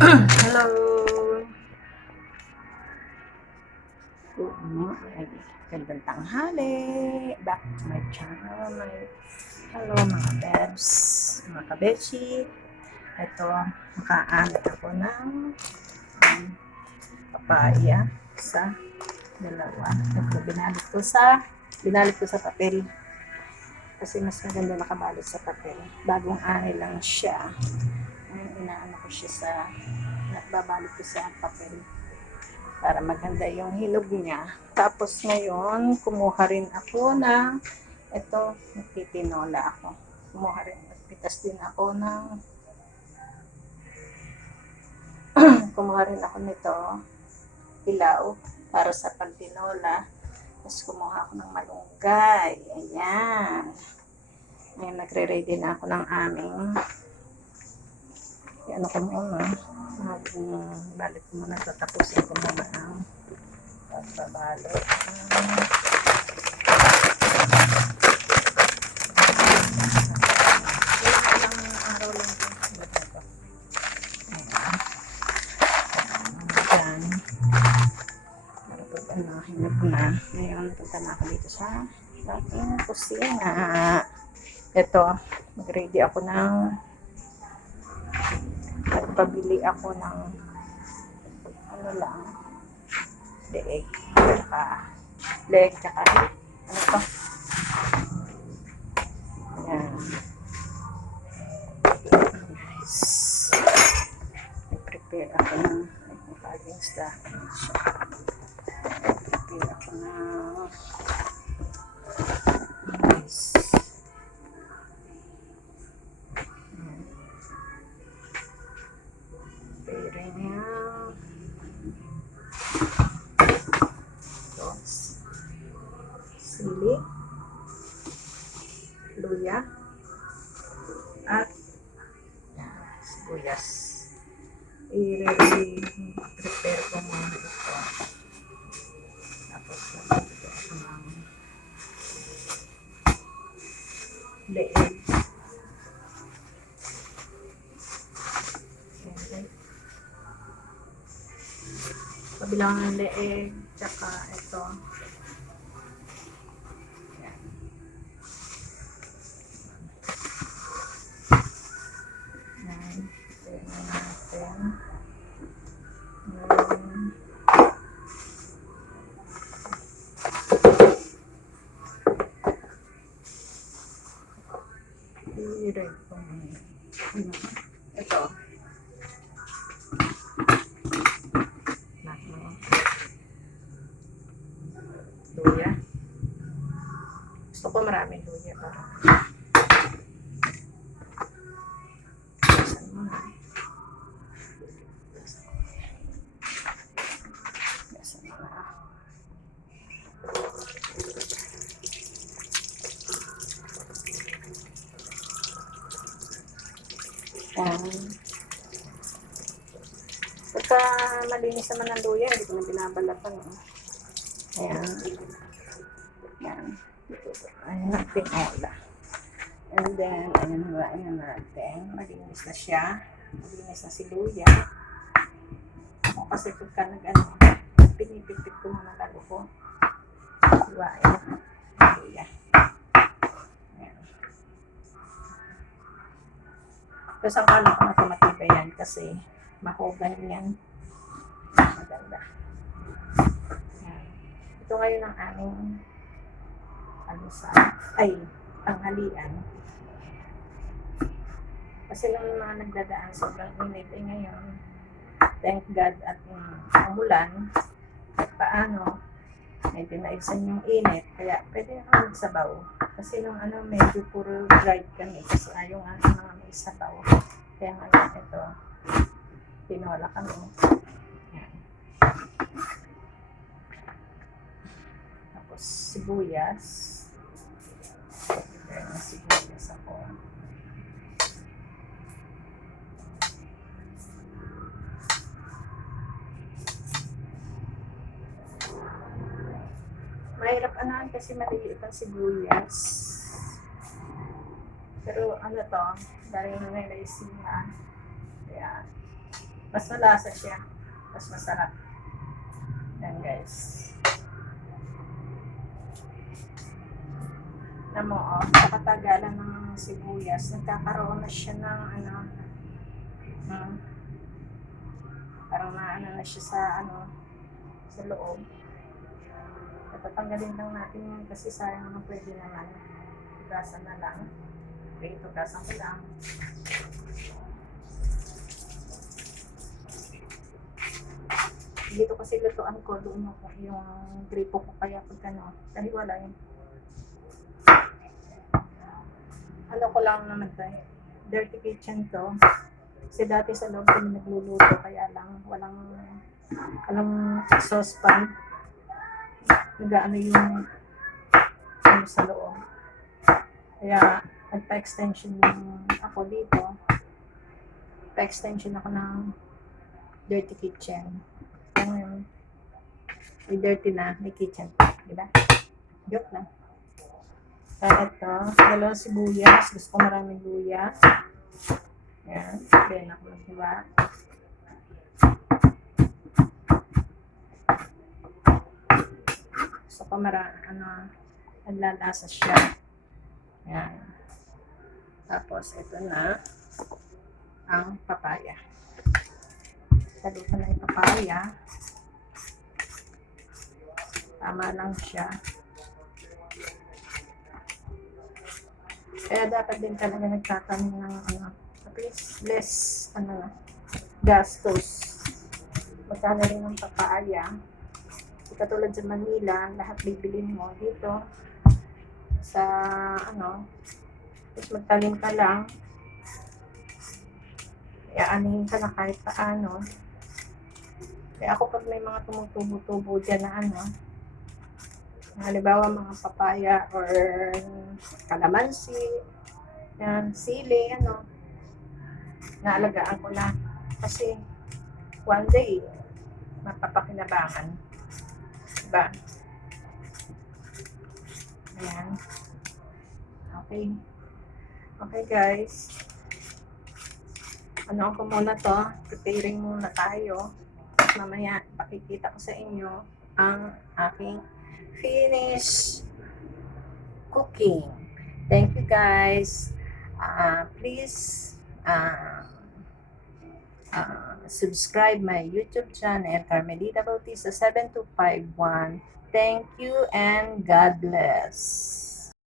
Hello. Good morning. Gandang tanghali. Back to my channel. Hello mga bebs, mga kabechi. Ito, makaanit ako ng papaya sa dalawa. Ito, binalik ko sa papel. Kasi mas maganda nakabalot sa papel. Bagong ani lang siya. Ngayon, inaano ko siya babalik ko sa papel para maganda yung hinog niya. Tapos ngayon, kumuha rin ako ng ito, nagtitinola ako. Nagpitas din ako ng kumuha rin ako nito, ilaw, para sa pagtinola. Tapos kumuha ako ng malunggay. Ayan. Ngayon, nagre-ready na ako ng aming ano ko muna. Balik ko muna. Tatapusin ko muna ang pagbabalot. Ilang araw lang din. Ayan. Para pag hinog na. Ngayon, punta na ako dito sa ating kusina. Ito, mag-ready ako ng nagpabili ako ng ano lang, leeg tsaka ano to, ayan, nice. Nag-prepare ako ng nagpapaging sa prepare ako ng nice. Sili, luya, at sibuyas. I-prepare ko muna ito. Tapos lalagyan ako ng leeg. Kabilang ng leeg, tsaka ito. Ito. Luya. Gusto ko maraming luya para pagka malinis naman ng luya, hindi ko na binabalatan. Ayan. Ayan. Ayan ang tinola. And then, ayan natin. Malinis na siya. Malinis na si luya. Kasi pagka pinipipit ko muna lalo ko. Diba? Ayan. Luya. Ayan. Tapos ang kala ko na matibay yan kasi mahogan yan. Maganda. Ayan. Ito ngayon ang aming tanghalian. Kasi nung mga nagdadaan sobrang init ngayon, thank God at umulan, at paano medyo naibsan yung init, kaya pwede na magsabaw. Kasi nung medyo puro dried kami kasi ayaw nga mga may sabaw, kaya ito tinola kami. Yan. Tapos sibuyas. Sibuyas ako. Mahirap kasi maliit ang sibuyas. Pero to, dahil may laisihan. Kaya Mas malasa siya. Mas masarap. Yan guys. Alam mo, sa katagalan ng sibuyas, nagkakaroon na siya ng parang na siya sa loob. Tatanggalin lang natin yun kasi sayang naman pwede naman. Tugasan na lang. Okay, tugasan ko lang. Dito kasi lutuan ko, doon ako yung gripo ko kaya pag dahil wala yun. Ano ko lang naman tayo, dirty kitchen to. Kasi dati sa loob kami nagluluto, kaya lang walang saucepan. Nag-ano yung sa loob. Kaya nagpa-extension ako dito. Pa-extension ako ng dirty kitchen. Ngayon, may dirty na, may kitchen. Diba? Joke lang. Kaya ito, dalawang sibuyas. Gusto ko maraming luya. Ayan. Kaya ako lang, diba? Gusto ko naglalasa siya. Ayan. Tapos, ito na ang papaya. Lalo ko na yung papaya. Tama lang siya. Kaya dapat din talaga nagtatanim ng at least less gastos. Magkano rin ng papaya. Katulad sa Manila, lahat bibilin mo dito sa tapos magtalim ka lang. Iaanihin ka na kahit paano. Kaya ako pag may mga tumutubo-tubo dyan na halimbawa mga papaya or kalamansi, yan, sili, naalagaan ko lang. Kasi one day, mapapakinabangan. Diba? Ayan. Okay. Okay guys. Ano ko muna to, preparing muna tayo. Mamaya, pakikita ko sa inyo ang aking finished cooking. Thank you guys. Please subscribe my YouTube channel, Carmelita Bautista 7251. Thank you and God bless.